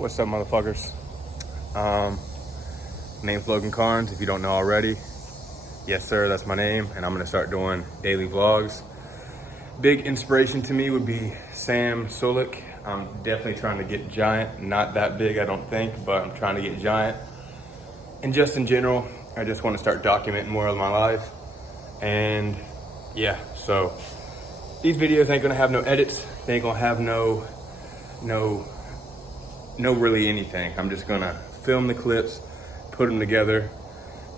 What's up, motherfuckers? Name's Logan Carnes, if you don't know already. Yes, sir, that's my name, and I'm gonna start doing daily vlogs. Big inspiration to me would be Sam Solik. I'm definitely trying to get giant. Not that big, I don't think, but I'm trying to get giant. And just in general, I just want to start documenting more of my life. And yeah, so these videos ain't gonna have no edits. They ain't gonna have no really anything. I'm just gonna film the clips, put them together,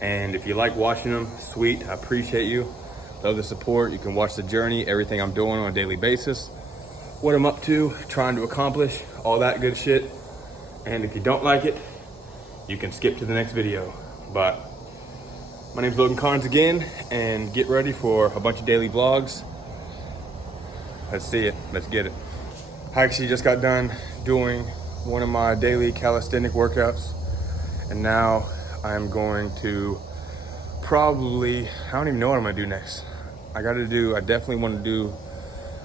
and if you like watching them, sweet, I appreciate you. Love the support. You can watch the journey, everything I'm doing on a daily basis, what I'm up to, trying to accomplish, all that good shit. And if you don't like it, you can skip to the next video. But my name's Logan Carnes again, and get ready for a bunch of daily vlogs. Let's see it, let's get it. I actually just got done doing one of my daily calisthenic workouts, and now I'm going to probably, I don't even know what I'm gonna do next. I definitely want to do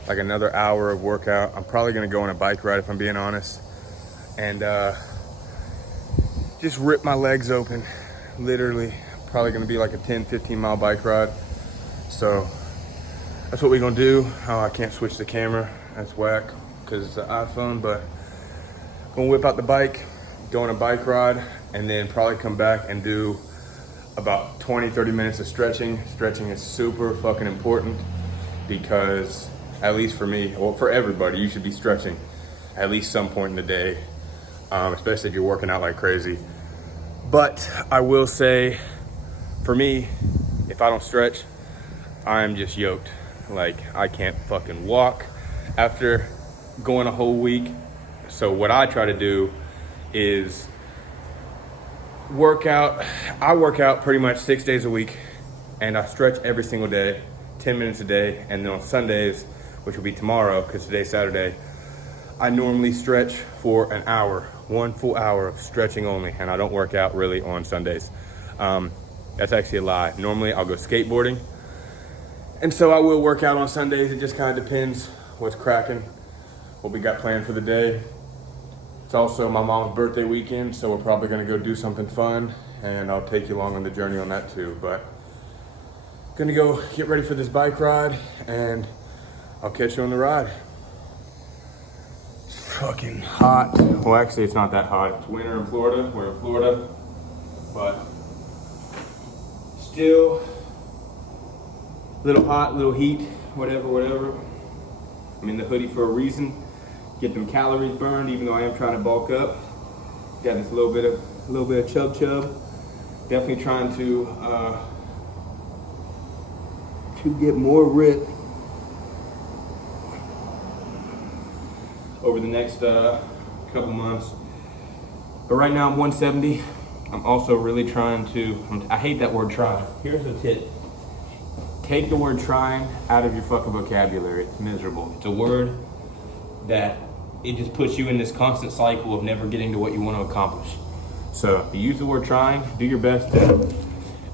like another hour of workout. I'm probably gonna go on a bike ride if I'm being honest, and just rip my legs open. Literally, probably gonna be like a 10-15 mile bike ride. So that's what we're gonna do. Oh, I can't switch the camera, that's whack, because it's an iPhone, but gonna whip out the bike, go on a bike ride, and then probably come back and do about 20-30 minutes of stretching. Stretching is super fucking important because, at least for me, well, for everybody, you should be stretching at least some point in the day, especially if you're working out like crazy. But I will say, for me, if I don't stretch, I'm just yoked. Like, I can't fucking walk after going a whole week. So what I try to do is work out. I work out pretty much 6 days a week, and I stretch every single day, 10 minutes a day. And then on Sundays, which will be tomorrow, because today's Saturday, I normally stretch for an hour, 1 full hour of stretching only, and I don't work out really on Sundays. That's actually a lie. Normally I'll go skateboarding, and so I will work out on Sundays. It just kind of depends what's cracking, what we got planned for the day. It's also my mom's birthday weekend, so we're probably gonna go do something fun, and I'll take you along on the journey on that too. But gonna go get ready for this bike ride, and I'll catch you on the ride. It's fucking hot. Well, actually, it's not that hot. It's winter in Florida. We're in Florida, but still a little hot, little heat, whatever. I'm in the hoodie for a reason. Get them calories burned, even though I am trying to bulk up. Got this little bit of chub. Definitely trying to get more ripped over the next couple months. But right now I'm 170. I'm also really trying to, I hate that word try. Here's a tip. Take the word trying out of your fucking vocabulary. It's miserable. It's a word that it just puts you in this constant cycle of never getting to what you want to accomplish. So if you use the word trying, do your best to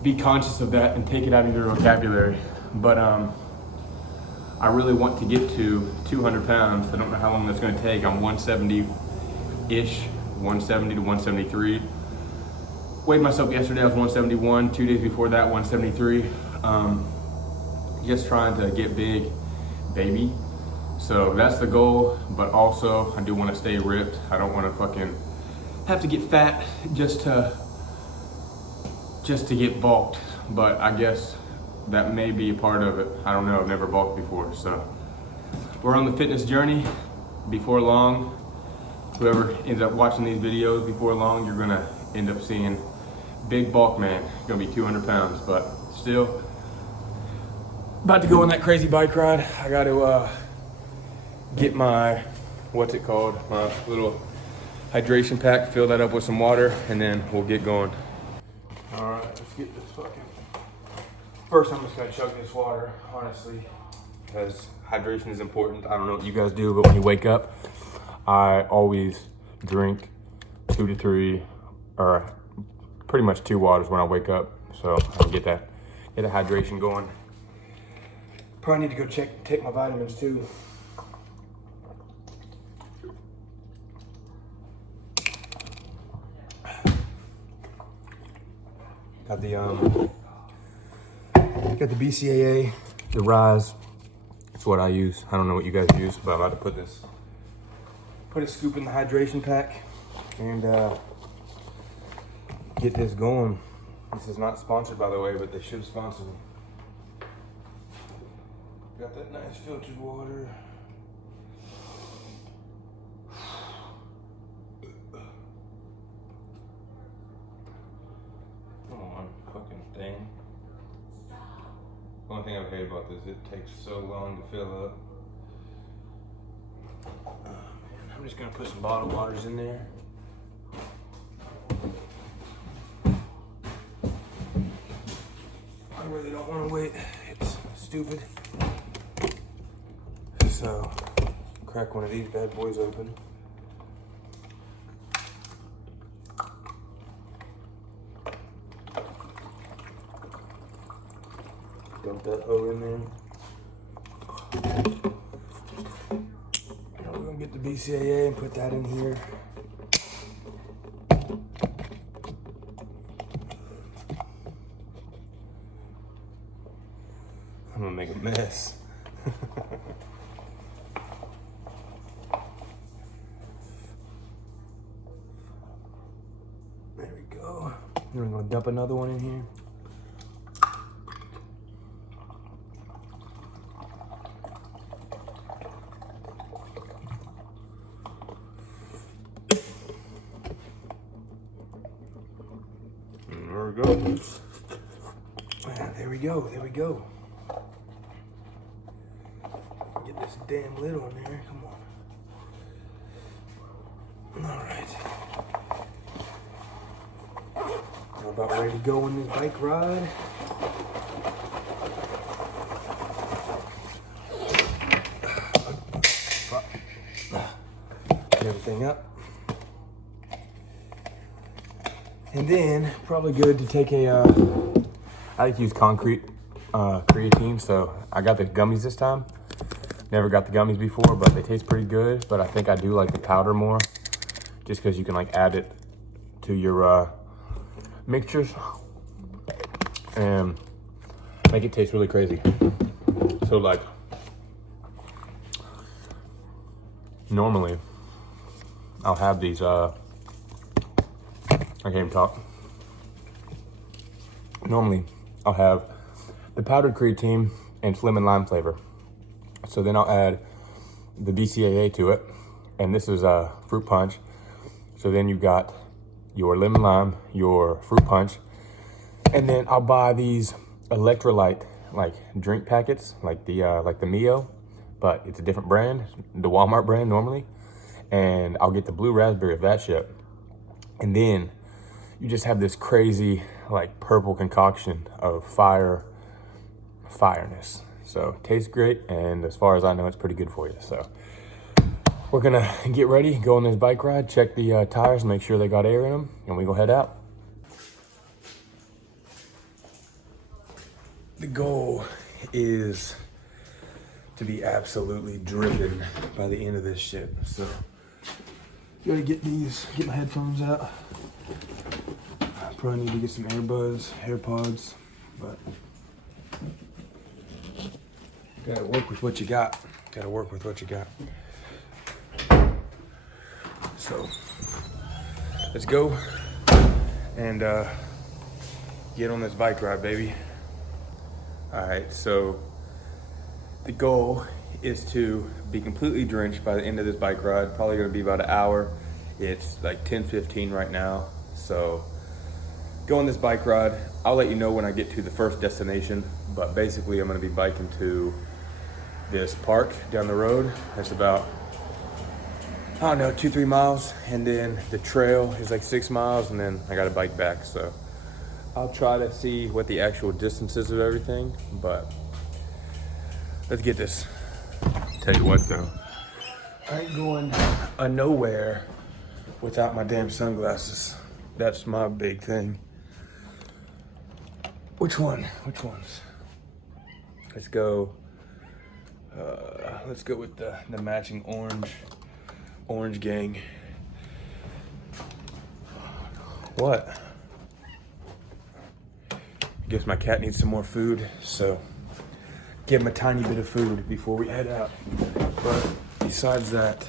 be conscious of that and take it out of your vocabulary. But I really want to get to 200 pounds. I don't know how long that's going to take. I'm 170-ish, 170 to 173. Weighed myself yesterday, I was 171. 2 days before that, 173. Just trying to get big, baby. So that's the goal, but also I do want to stay ripped. I don't want to fucking have to get fat just to get bulked. But I guess that may be a part of it. I don't know, I've never bulked before. So we're on the fitness journey. Before long, whoever ends up watching these videos, before long, you're gonna end up seeing big bulk man. It's gonna be 200 pounds, but still about to go on that crazy bike ride. I got to get my, what's it called? My little hydration pack, fill that up with some water, and then we'll get going. All right, let's get this fucking, first I'm just gonna chug this water, honestly, because hydration is important. I don't know what you guys do, but when you wake up, I always drink 2 to 3, or pretty much 2 waters when I wake up, so I can get the hydration going. Probably need to go take my vitamins too. Got the BCAA, the Rise. That's what I use. I don't know what you guys use, but I'm about to put a scoop in the hydration pack and get this going. This is not sponsored, by the way, but they should sponsor me. Got that nice filtered water. Come on, fucking thing. The only thing I hate about this, it takes so long to fill up. Oh, man. I'm just gonna put some bottled waters in there. I really don't want to wait. It's stupid. So, crack one of these bad boys open. Dump that hoe in there. Now we're gonna get the BCAA and put that in here. I'm gonna make a mess. There we go. Then we're gonna dump another one in here. There we go. There we go. There we go. Get this damn lid on there. Come on. All right. We're about ready to go on this bike ride. Get everything up. And then, probably good to take I like to use concrete creatine, so I got the gummies this time. Never got the gummies before, but they taste pretty good. But I think I do like the powder more, just because you can like add it to your mixtures and make it taste really crazy. So like, normally I'll have these, I can't even talk. Normally, I'll have the powdered creatine and lemon lime flavor. So then I'll add the BCAA to it, and this is a fruit punch. So then you've got your lemon lime, your fruit punch, and then I'll buy these electrolyte like drink packets, like the Mio, but it's a different brand, the Walmart brand normally, and I'll get the blue raspberry of that shit, and then you just have this crazy like purple concoction of fireness. So it tastes great, and as far as I know, it's pretty good for you. So we're gonna get ready, go on this bike ride, check the tires, make sure they got air in them, and we go head out. The goal is to be absolutely dripping by the end of this shit. So gotta get my headphones out. Probably need to get some AirPods, but gotta work with what you got. So let's go and get on this bike ride, baby. All right, so the goal is to be completely drenched by the end of this bike ride. Probably gonna be about an hour. It's like 10:15 right now. So go on this bike ride. I'll let you know when I get to the first destination, but basically I'm gonna be biking to this park down the road. That's about, I don't know, 2-3 miles. And then the trail is like 6 miles, and then I gotta bike back. So I'll try to see what the actual distance is of everything, but let's get this. Tell you what though, I ain't going nowhere without my damn sunglasses. That's my big thing. Which ones? Let's go with the matching orange gang. What? Guess my cat needs some more food, so give him a tiny bit of food before we head out. But besides that,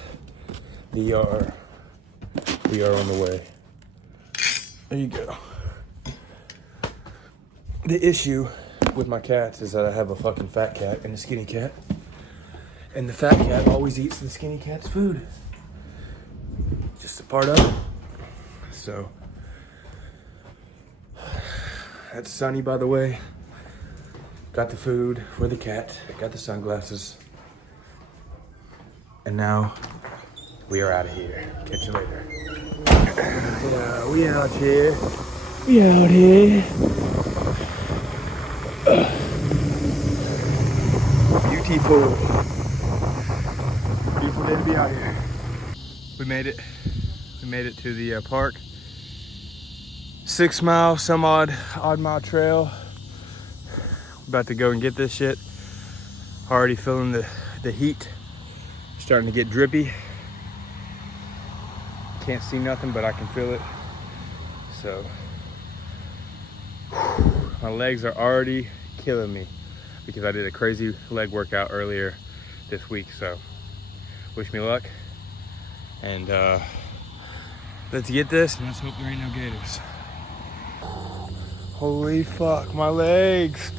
we are on the way. There you go. The issue with my cats is that I have a fucking fat cat and a skinny cat. And the fat cat always eats the skinny cat's food. Just a part of it. So, that's Sunny, by the way. Got the food for the cat. Got the sunglasses. And now, we are out of here. Catch you later. Yeah, we out here. We out here. Beautiful. Beautiful day to be out here. We made it. We made it to the park. 6 mile, some odd mile trail. About to go and get this shit. Already feeling the heat. Starting to get drippy. Can't see nothing, but I can feel it. So, my legs are already killing me because I did a crazy leg workout earlier this week. So, wish me luck. And let's get this, and let's hope there ain't no gators. Holy fuck, my legs.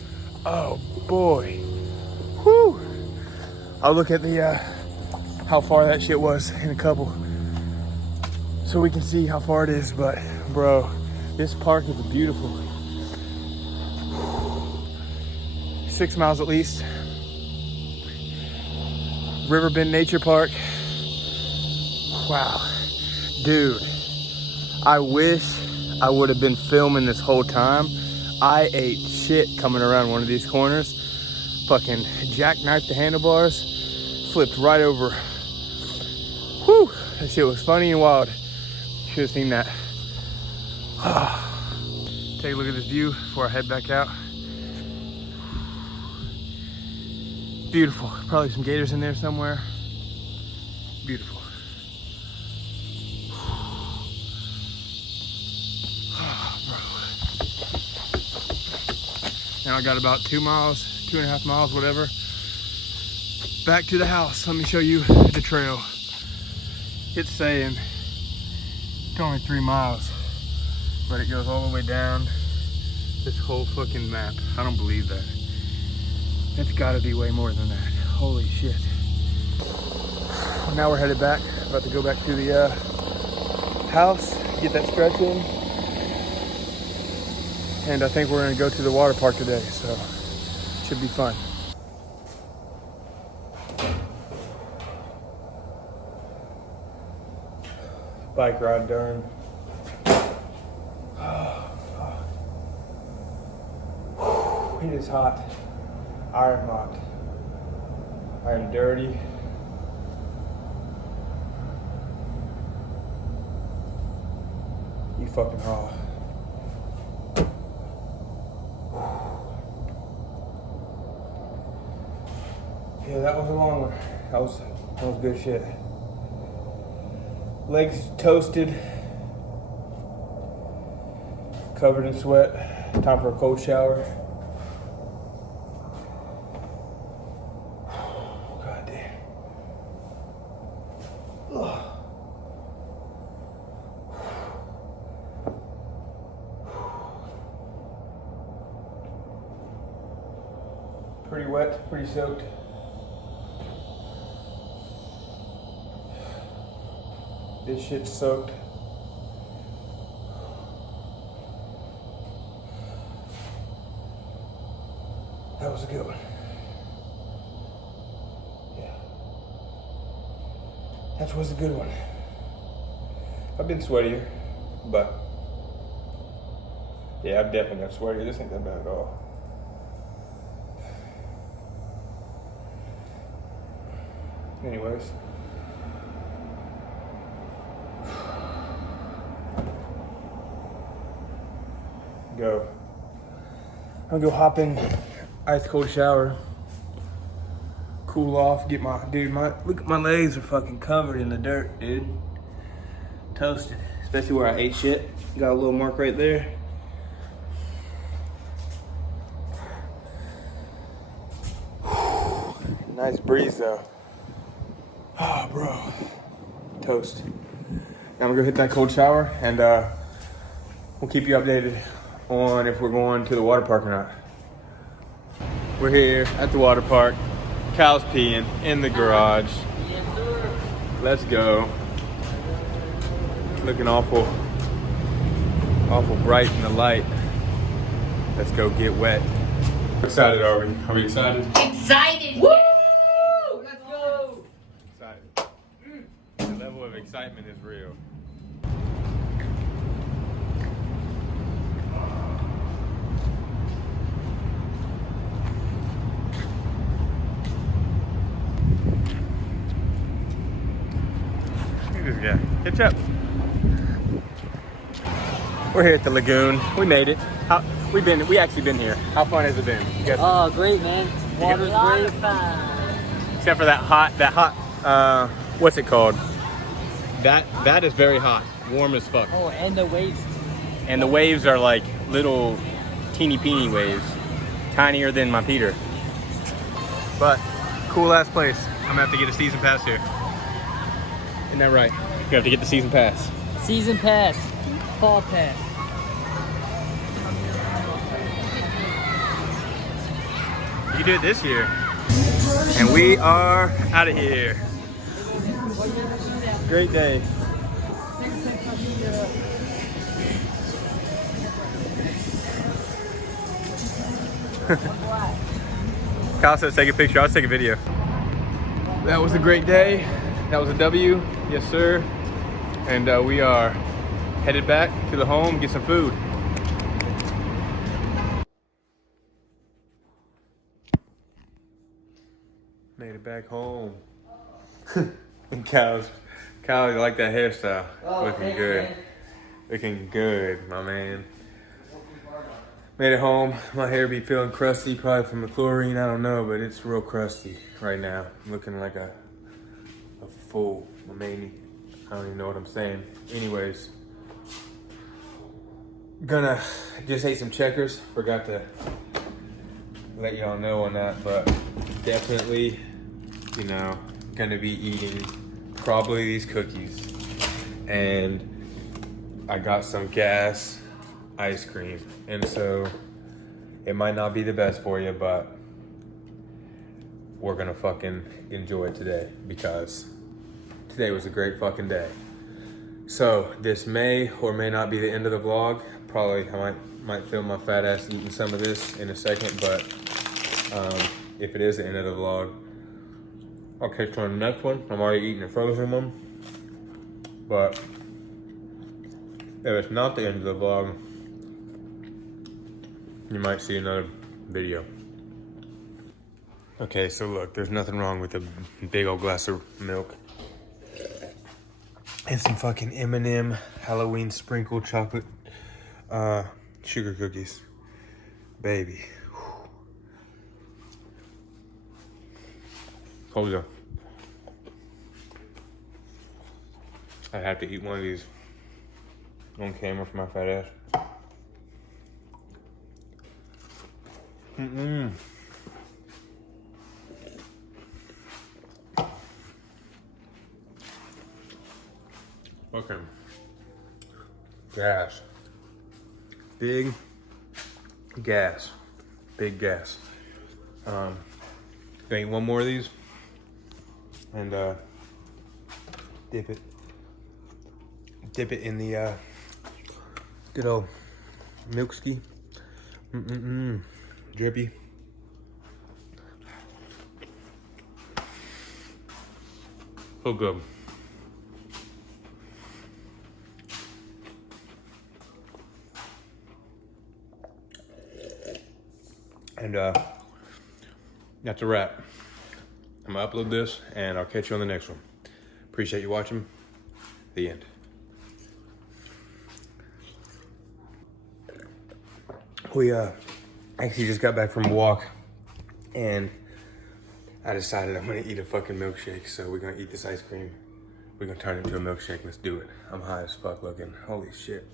Oh boy. Whew. I'll look at the how far that shit was in a couple so we can see how far it is. But bro, this park is beautiful. 6 miles at least. Riverbend Nature Park. Wow, dude, I wish I would have been filming this whole time. I ate shit coming around one of these corners. Fucking jackknifed the handlebars, flipped right over. Whew, that shit was funny and wild. Should have seen that. Take a look at this view before I head back out. Beautiful, probably some gators in there somewhere. Beautiful. Now I got about 2 miles, 2.5 miles, whatever, back to the house. Let me show you the trail. It's saying it's only 3 miles, but it goes all the way down this whole fucking map. I don't believe that. It's gotta be way more than that. Holy shit. Now we're headed back, about to go back to the house, get that stretch in. And I think we're gonna go to the water park today, so it should be fun. Bike ride done. It is hot. I am hot. I am dirty. You fucking hot. Yeah, that was a long one. That was good shit. Legs toasted, covered in sweat. Time for a cold shower. God damn. Ugh. Pretty wet, pretty soaked. This shit's soaked. That was a good one. Yeah. That was a good one. I've been sweatier, but yeah, I've definitely got sweatier. This ain't that bad at all. Anyways. Go. I'm gonna go hop in ice cold shower, cool off, get my look at my legs are fucking covered in the dirt, dude. Toasted, especially where I ate shit. Got a little mark right there. Nice breeze though. Oh, bro. Toast. Now I'm gonna go hit that cold shower and we'll keep you updated on if we're going to the water park or not. We're here at the water park. Cal's peeing in the garage. Yes, sir. Let's go. Looking awful bright in the light. Let's go get wet. How excited are we? Are we excited? Excited! Woo! Let's go! Excited. The level of excitement is real. Look at this guy. Hitch up. We're here at the lagoon. We made it. We actually been here. How fun has it been? You guys- Oh, great, man. Water's great. Except for that hot, what's it called? That is very hot. Warm as fuck. Oh, and the waves. And the waves are like little teeny peeny waves. Tinier than my Peter. But cool ass place. I'm gonna have to get a season pass here. Isn't that right? You have to get the season pass. Season pass. Fall pass. You can do it this year. And we are out of here. Great day. Kyle says take a picture, I'll take a video. That was a great day. That was a W, yes sir. And we are headed back to the home, get some food. Made it back home. And Kyle, you like that hairstyle? Oh, Looking thanks, good. man. Looking good, my man. Made it home. My hair be feeling crusty, probably from the chlorine, I don't know, but it's real crusty right now. I'm looking like a fool, a mania. I don't even know what I'm saying. Anyways, gonna just ate some Checkers. Forgot to let y'all know on that, but definitely, you know, gonna be eating probably these cookies. And I got some gas ice cream. And so it might not be the best for you, but we're gonna fucking enjoy it today because today was a great fucking day. So this may or may not be the end of the vlog. Probably I might film my fat ass eating some of this in a second, but if it is the end of the vlog, I'll catch you on the next one. I'm already eating a frozen one. But if it's not the end of the vlog, you might see another video. Okay, so look, there's nothing wrong with a big old glass of milk. And some fucking M&M Halloween sprinkle chocolate sugar cookies. Baby. Hold on. I have to eat one of these on camera for my fat ass. Okay. Gas. Big gas. Big gas. Gonna eat one more of these and dip it in the good old milk ski. Drippy. So good. And that's a wrap. I'm gonna upload this and I'll catch you on the next one. Appreciate you watching. The end. We actually just got back from a walk and I decided I'm gonna eat a fucking milkshake. So we're gonna eat this ice cream. We're gonna turn it into a milkshake. Let's do it. I'm high as fuck looking. Holy shit.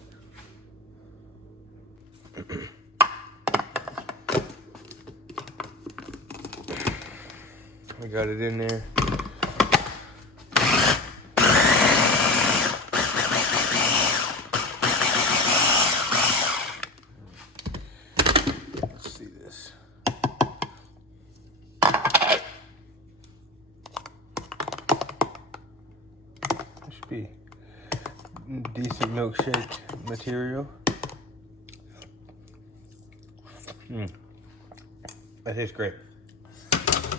We got it in there. Let's see this. This should be decent milkshake material. That tastes great.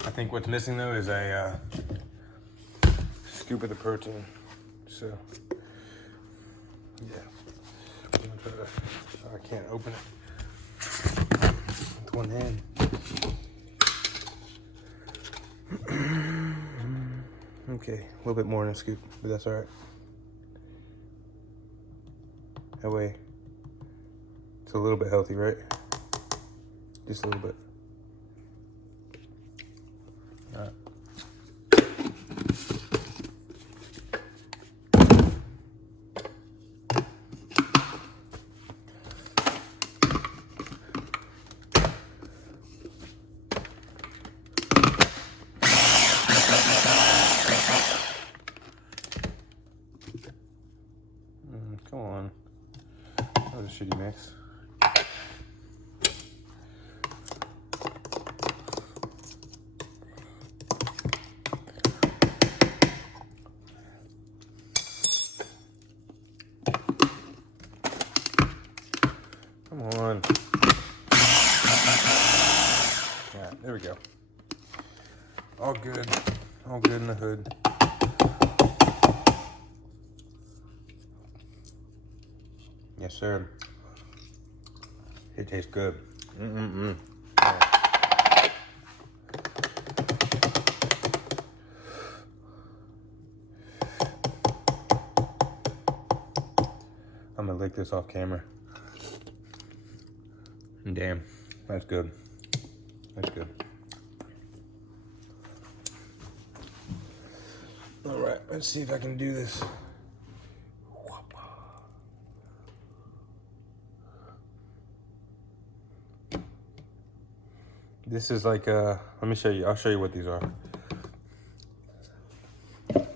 I think what's missing though is a scoop of the protein. So, yeah. I'm gonna try to, I can't open it with one hand. Okay, a little bit more than a scoop, but that's all right. That way, it's a little bit healthy, right? Just a little bit. All right. Come on. That was a shitty mix. Come on. Yeah, there we go. All good. All good in the hood. Yes, sir. It tastes good. Yeah. I'm gonna lick this off camera. Damn, that's good. That's good. All right, let's see if I can do this. This is like let me show you. I'll show you what these are.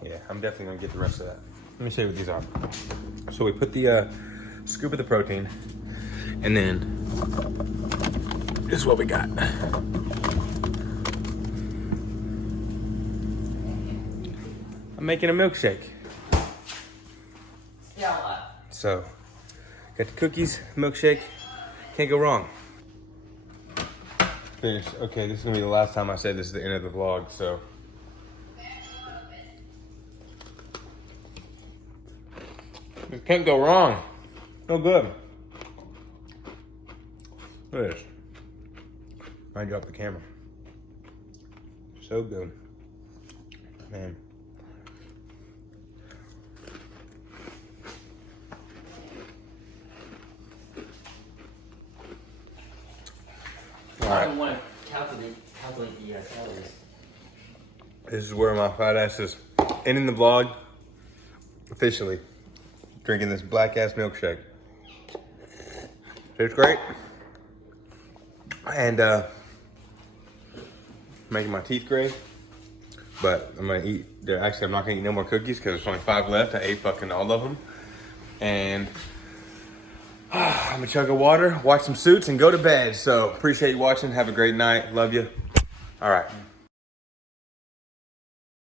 Yeah, I'm definitely gonna get the rest of that. Let me show you what these are. So we put the scoop of the protein, and then this is what we got. I'm making a milkshake. Yeah. So, got the cookies, milkshake, can't go wrong. Finished. Okay, this is gonna be the last time I say this is the end of the vlog, so. It can't go wrong. No good. Look at this. I dropped the camera. So good. Man. I don't want to calculate the calories. This is where my fat ass is ending the vlog officially. Drinking this black ass milkshake. Tastes great. And making my teeth gray. But I'm gonna eat, actually I'm not gonna eat no more cookies because there's only 5 left. I ate fucking all of them. And I'm gonna chug a water, watch some Suits, and go to bed. So appreciate you watching. Have a great night. Love you. All right.